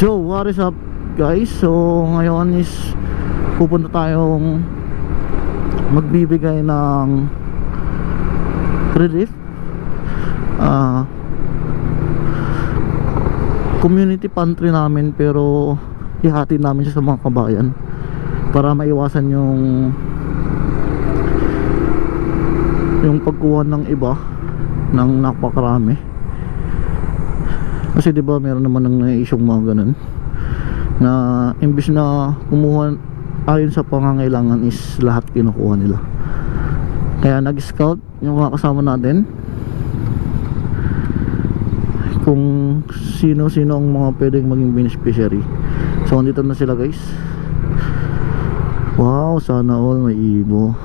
So what is up guys? So ngayon is pupunta tayong magbibigay ng relief, community pantry namin, pero ihati namin siya sa mga kabayan para maiwasan yung pagkuha ng iba ng napakarami. Kasi diba meron naman ng na-isyong mga ganun na imbis na kumuha ayon sa pangangailangan is lahat kinukuha nila. Kaya nag-scout yung mga kasama natin kung sino-sino ang mga pwedeng maging beneficiary. So andito na sila guys. Wow, sana all may ibo.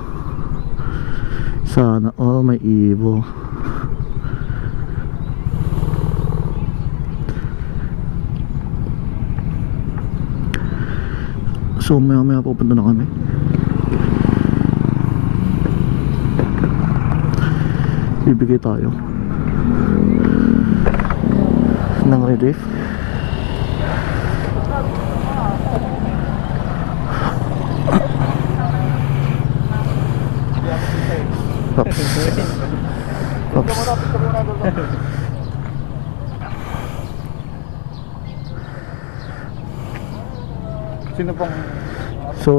Sana all may ibo. So maya pupunta na kami. Bibigay tayo ng relief. Pops. Pops.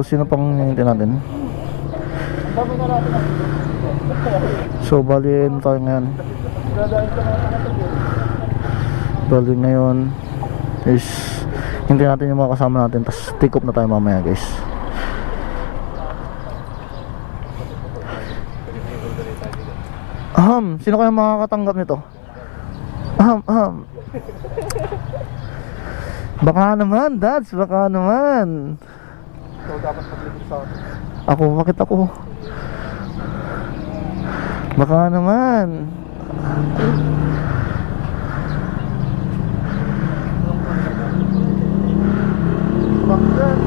Sino pang hinihintay natin? So bali ano tayo ngayon? Bali ngayon is hintayin natin yung mga kasama natin, tapos take off na tayo mamaya guys. Sino kaya makakatanggap nito? Baka naman, dads, baka naman. So, dapat maglipit sa akin. Ako, bakit ako? Baka naman. Bakit?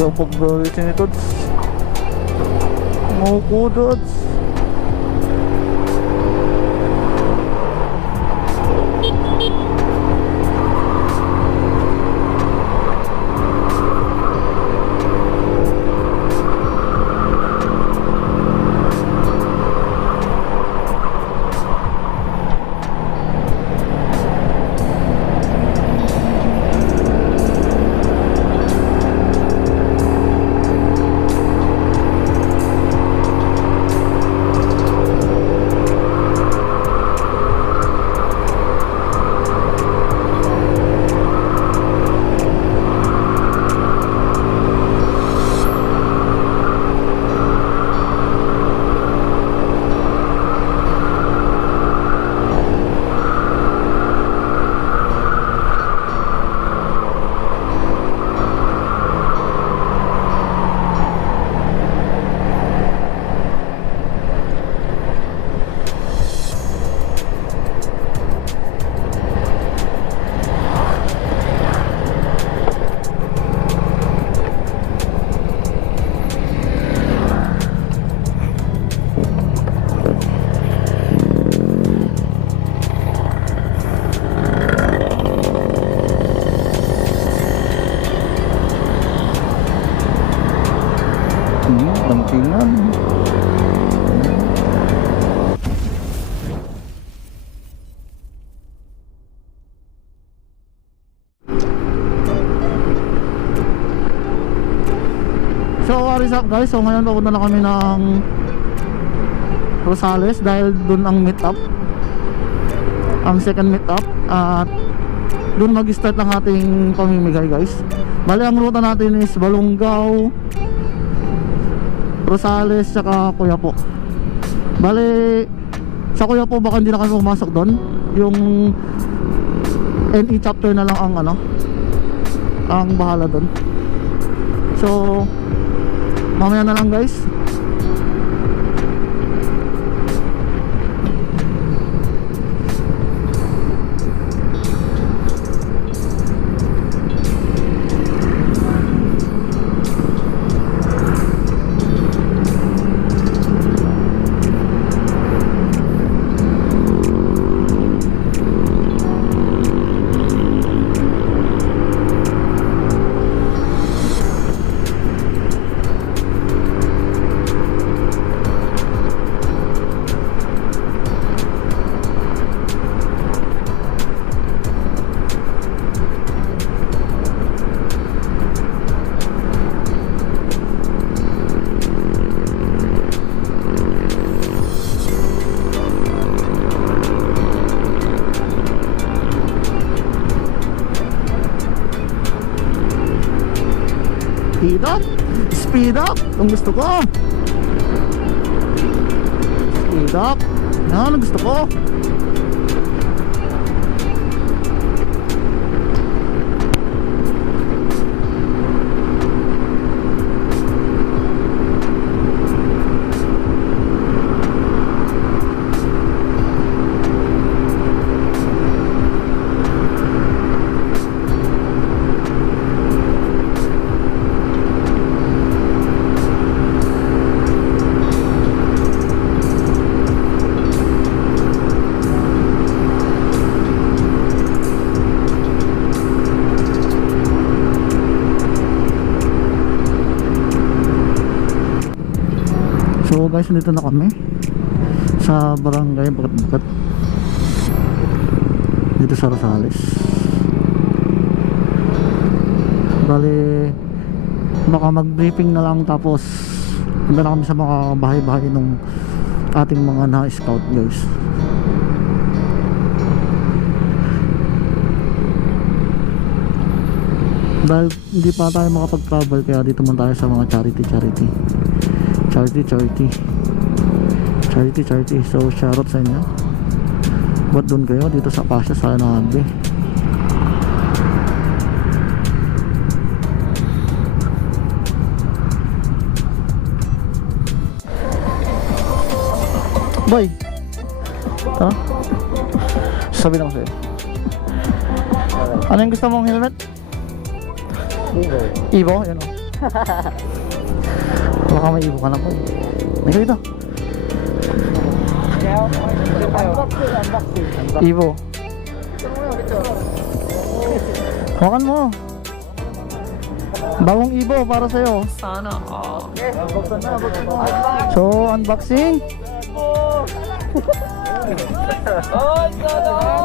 Yung pag-ulitin ni Tods Muku Tods. Bantingan. So what is up guys, so ngayon papunta na kami ng Rosales dahil dun ang meet up, ang second meet up, at dun mag-start ng ating pamimigay guys. Bali ang ruta natin is Balongaw, Rosales, tsaka Quiapo. Bali sa Quiapo baka hindi na kami pumasok doon, yung NE chapter na lang ang ano, ang bahala doon. So mamaya na lang guys. Speed up ang gusto ko. Speed up yan ang gusto ko. So guys, dito na kami sa barangay Bukat-Bukat dito sa Rosales. Bali baka mag-briefing na lang, tapos punta na kami sa mga bahay-bahay ng ating mga na-scout guys. Dahil hindi pa tayo makapag-travel, kaya dito muna tayo sa mga charity. So shoutout sa inyo. Ba't doon kayo? Dito sa Pasya, sa Nabi. Boy, tara, sabi lang sa'yo. Ano yung gusto mong helmet? Evo? Yan o. Baka may Evo ka na po. May dito Evo. Hawakan mo. Bagong Evo para sa'yo. Sana all. So unboxing. Oh, sana all.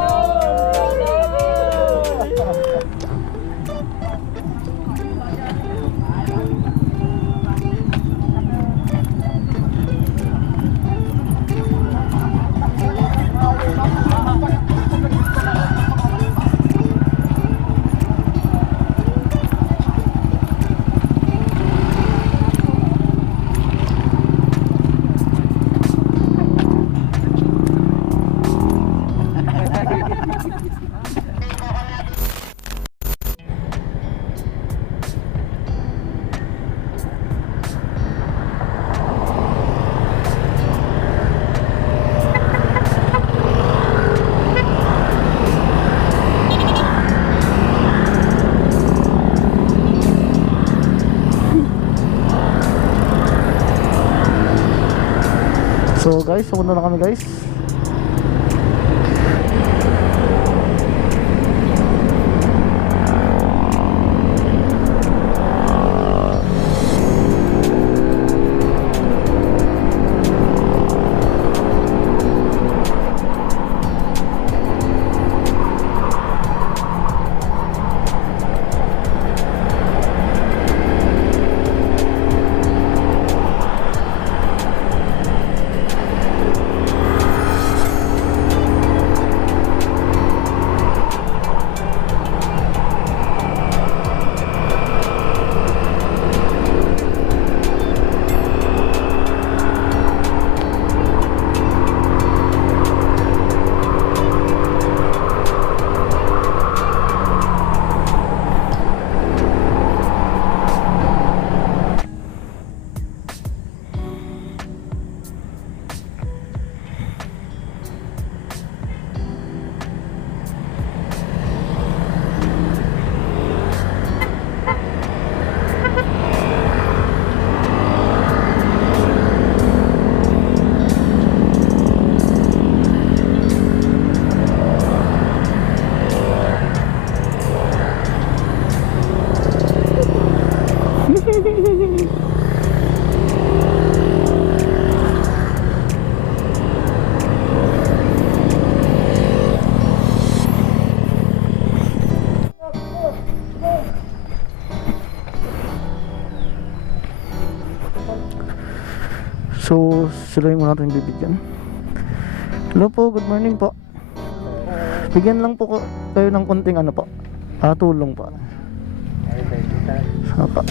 So guys, pumunta na kami guys. So sila yung natin bibigyan. Hello po, good morning po. Bigyan lang po kayo ng konting ano po, tulong po. Sapa.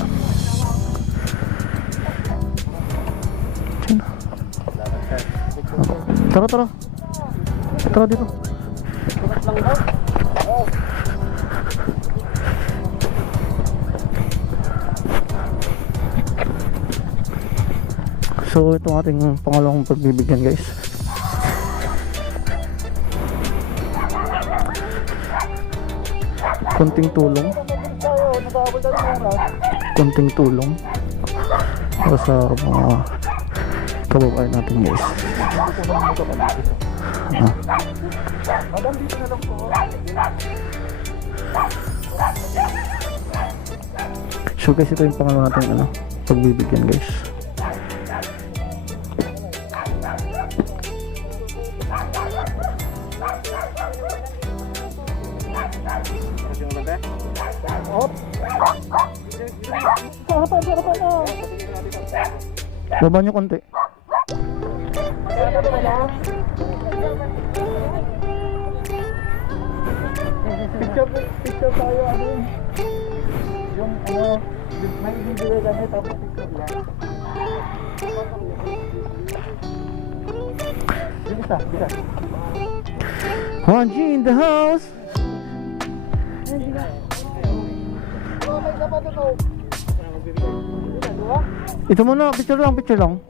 Tara, tara. Tara dito. So ito ang ating pangalawang pagbibigyan, guys. Konting tulong. Konting tulong para sa mga kababayan natin, guys. So guys, ito yung pangalawa natin pagbibigyan, guys. Baba nyo konti. Picture tayo, yung may video kami, tapos picture lang. Bisa. Hanji in the house. Ito muna, picture lang.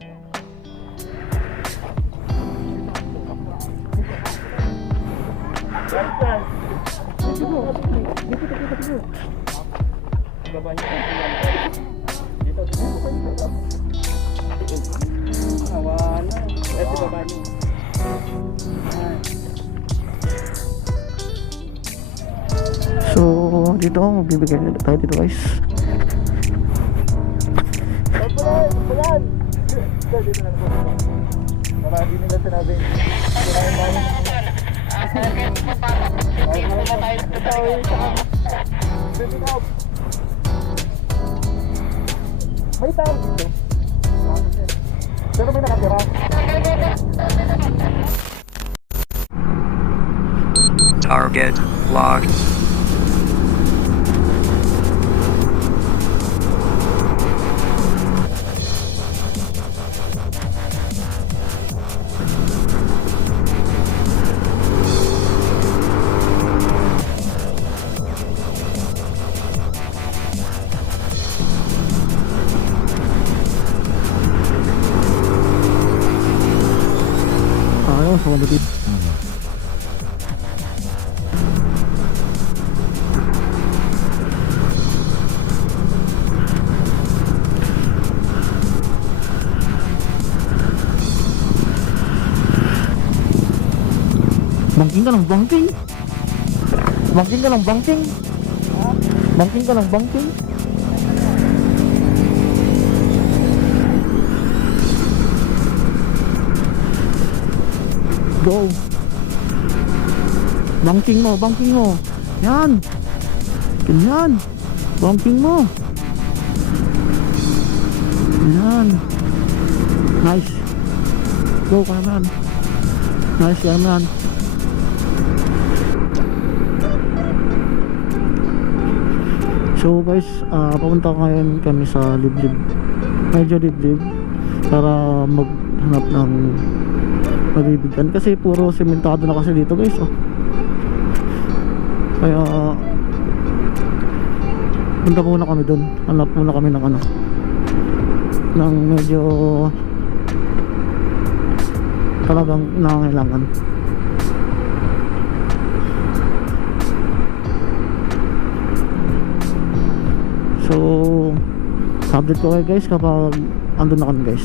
So dito magbibigay na tayo dito, guys. Para hindi nila sinabing may tao dito. Pero may nakatira. Target locked. Sa wala dito. Bangking ka ng bangking. Bangking ka ng bangking. Bangking ka ng bangking. Go. Bangking mo. Yan. Ganyan. Bangking mo. Yan. Nice. Go, cameraman. Nice, cameraman. So guys, papunta ngayon kami sa liblib. Medyo liblib para maghanap ng mabibigyan kasi puro sementado na kasi dito, guys. Kaya punta muna kami dun. Hanap muna kami ng ng medyo talagang nangangailangan. So update ko kayo, guys, kapag andun na kami, guys.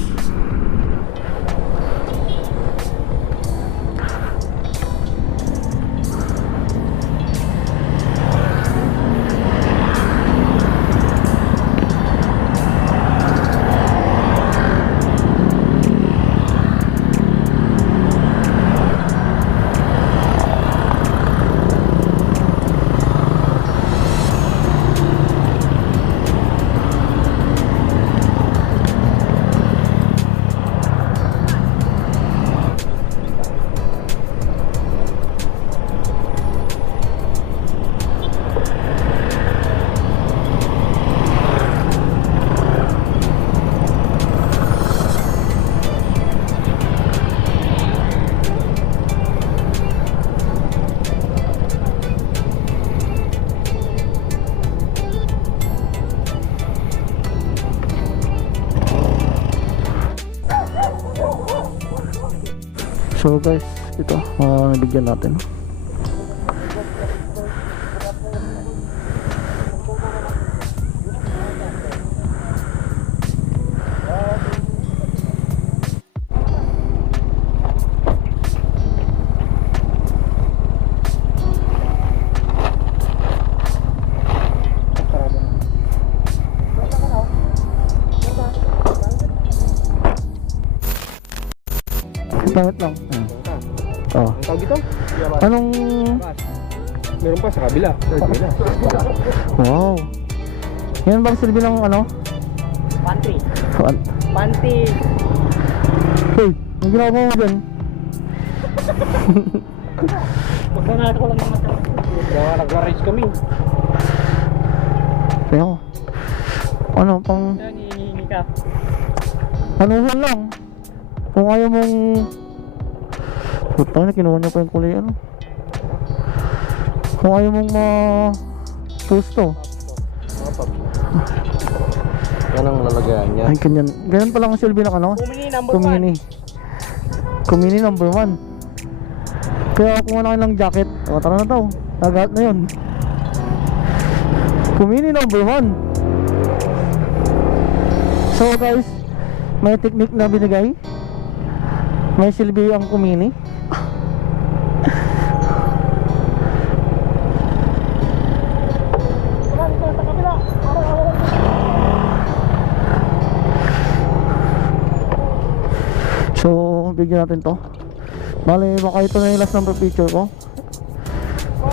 So guys, ito nabigyan natin. Pangit lang. Oh. Ang tawag dito? Anong... Meron pa sa kabila. Wow. Yan bang silbi ng ano? Pantry. An- Pantry. Hey, ang ginagawa mo dyan? Magkanado ko lang naman sa Kaya nag-race kami. Kaya ko. Ano pang... Yan, hihingi ka. Anuhan lang. Kung ayaw mong... Puta na, kinuha niya pa yung kulay ano. Kung ayaw mong pusto. Yan ang lalagayan niya. Ay, ganyan. Ganyan pa lang ang silbi ng ano? Kumini number Kumini. Kumini number 1. Kaya ako kumuha na kayo ng jacket. O, tara na daw. Lagat na yun. Kumini number 1. So guys, may technique na binigay. May silbi ang kumini. So, bigyan natin to. Bale, baka ito na yung last number picture ko.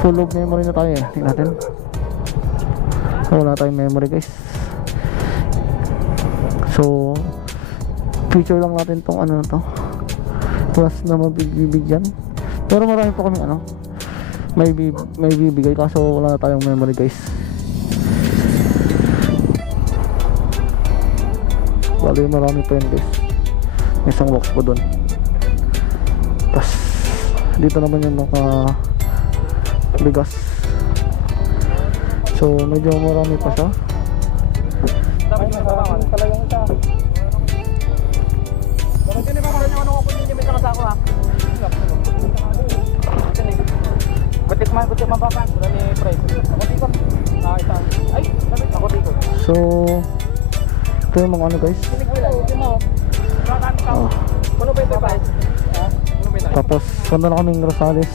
Full of memory na tayo eh. Tingnan natin. Wala tayong memory guys. So, picture lang natin tong ano na to. Last na mabibigyan. Pero marami pa kami ano. May bibigay kaso wala na tayong memory guys. Bale, marami pa yun guys. May isang box pa doon. Tapos dito naman yung mga bigas. So medyo marami pa siya. Dapat na salamat. Talagang ito. Bakit din ba marami ano ako hindi may kasako ha? Butit man pa kan. Wala ni price. Ako dito. Ita. Ay, dapat ako dito. So ito yung mga ano guys. Oh. Ano ba ito ba? Tapos punta na kaming Rosales.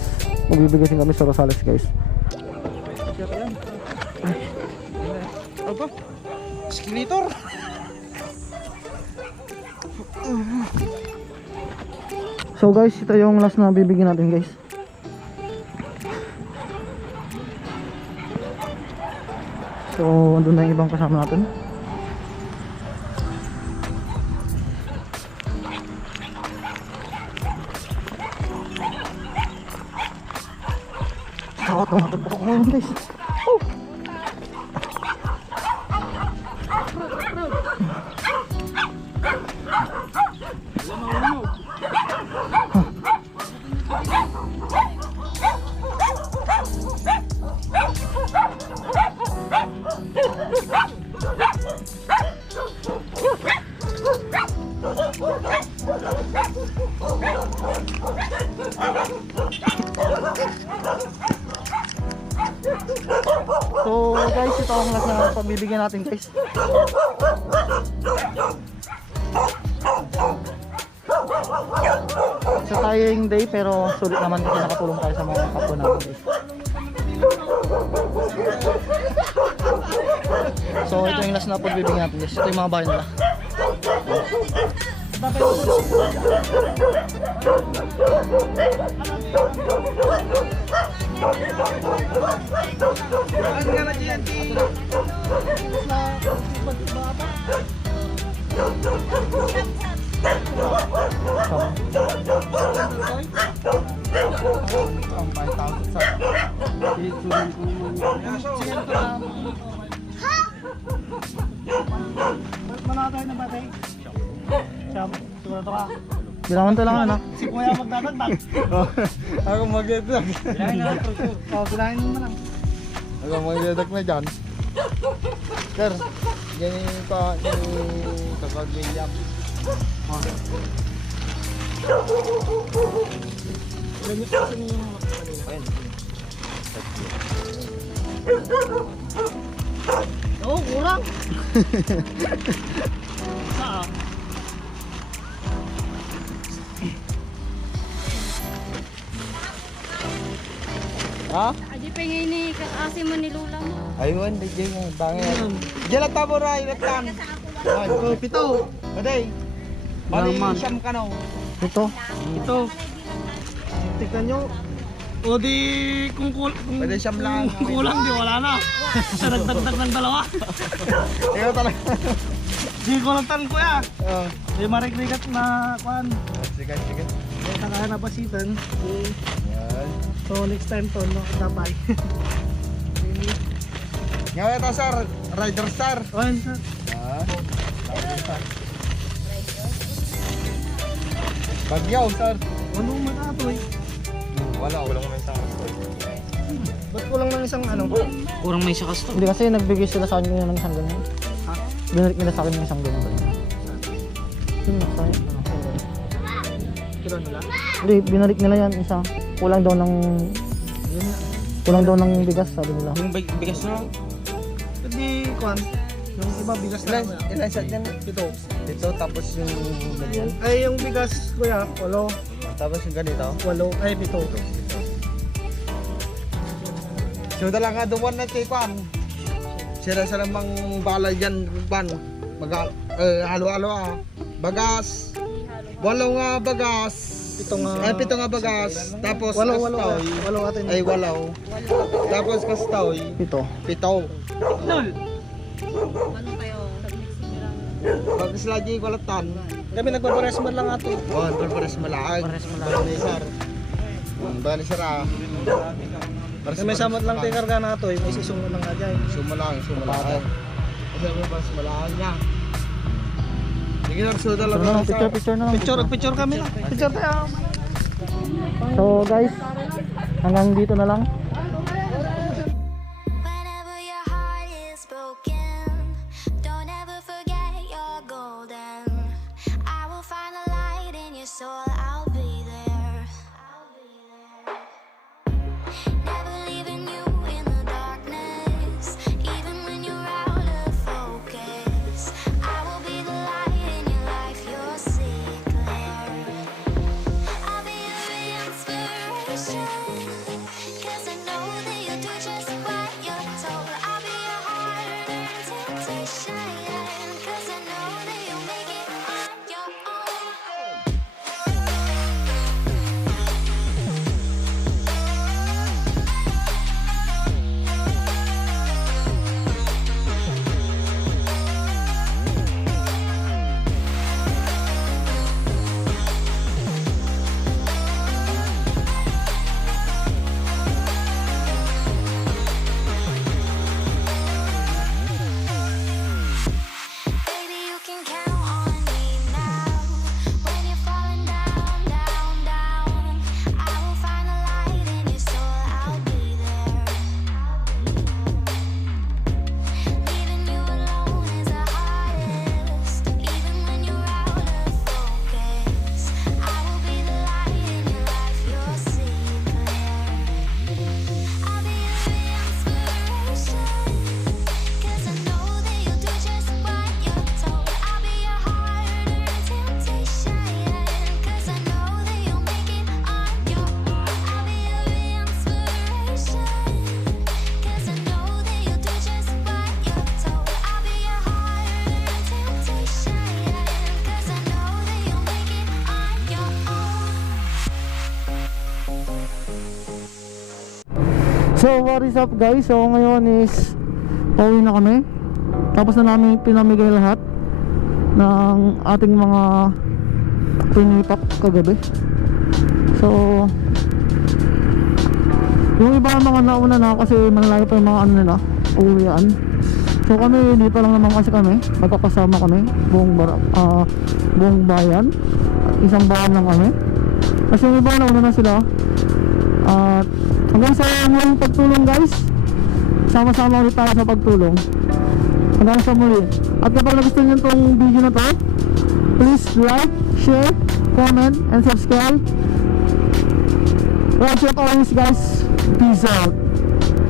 Magbibigay din kami sa Rosales guys. Apa? Skeletor. So guys, ito yung last na bibigyan natin guys. So andun na yung ibang kasama natin. Tumatagpo ko ngayon guys. So guys, ito ang last na pagbibigyan natin guys. Sa tayong day pero sulit naman kasi nakatulong tayo sa mga kapwa natin guys. So ito yung last na pagbibigyan natin guys. Ito yung mga bahay nila. Manatay na batay. Siyam, siguro ka. Bilangan to lang ano. Si Kuya magdadagdag. Ako magdadag. Bilahin na lang pro. Oh, bilahin mo lang. Ako magdadag na dyan. Sir, ganyan pa yung kapag William. Ganyan kasi yung Oo, kurang. Saan? Ha? Adi pengen ni kasi mo ni Lula mo. Ayun, DJ nga, bangin. Jalat tamo ra, ilatan. Oh, pito. Baday. Bali Naman. siyam ka no. Ito. Ito. Tignan nyo. O di kung Pwede siyam lang. kulang di wala na. Sa nagdagdag ng dalawa. Ikaw talaga. Di ko lang tan kuya. Oh. Di marikrigat na kuan. Sige, sige. May taka na basitan. Yan. So next time to no sabay. Ngayon ito sir, Rider Star. Kuan sa. Ah. Bagyaw sir. Ano man ato eh. Wala ko may sa Ba't kulang ng isang ano? Kurang may isa kasto. Hindi kasi nagbigay sila sa akin ng isang ganyan. Ha? Binalik nila sa akin ng isang ganyan. Yun na sa akin. Kilo nila. Hindi, binalik nila yan isa. Kulang daw ng Yun na. kulang daw ng bigas sabi nila. Yung bigas na. Di kuan. Yung iba bigas na kuya. Ilan shot yan? Ito. Ito tapos yung ganyan. Ay yung bigas kuya, 8. Tapos yung ganito. 8 ay 7. So dala nga duwan na kay Kwan. Sila sa namang balay dyan, Kwan. Halo-halo ah. Bagas. Walong nga bagas. Pito nga bagas. Tapos kastoy. 8 atin. Ay walaw. Tapos kastoy. Ito. Pito. Lol. Ano kayo? Nag-mixing lang. Pag slagi walatan. Kami nagpapares man lang ato. Wan, pares malaag. Bali sir. Bali sir ah. Kami samot lang tayo karga na ato. May sisungo lang nga dyan. Sumalang. Kasi ako pares malaag niya. Sige lang, suda lang. Picture na lang. Picture kami lang. Picture tayo. So guys, hanggang dito na lang. Whenever your heart is broken, don't ever forget you're golden. I will find the light in your soul, I'll be there. Never leaving you in the darkness, even when you're out of focus. I will be the light in your life, you'll see clear. I'll be your inspiration, 'cause I know that you'll do just what you're told. I'll be your heart and temptation, 'cause I know that you'll make it on your own. Baby, you can count on me now. When you're falling down, down, down, I will find the light in your soul, I'll be there. Leaving you alone is the hardest, even when you're out of focus. I will be the light in your life, you'll see clear. I'll be your inspiration, 'cause I know that you'll do just what you're told. I'll be your heart and temptation, 'cause I know that you'll make it on your own. I'll be your inspiration, 'cause I know that you'll do just what you're told. I'll be your heart and temptation, 'cause I know that you'll make it on your own. So what is up guys? So ngayon is pauwi na kami. Tapos na namin pinamigay lahat ng ating mga pinipak kagabi. So yung iba mga nauna na kasi malalayo pa yung mga ano nila, uwian. So kami dito lang naman kasi kami, magkakasama kami buong bayan. Isang bayan lang kami. Kasi yung iba nauna na sila. At hanggang sa muling pagtulong guys, sama-sama ulit tayo sa pagtulong hanggang sa muli. At kapag nagustuhan nyo itong video na to, Please like, share, comment, and subscribe. Watch out always guys. Peace out.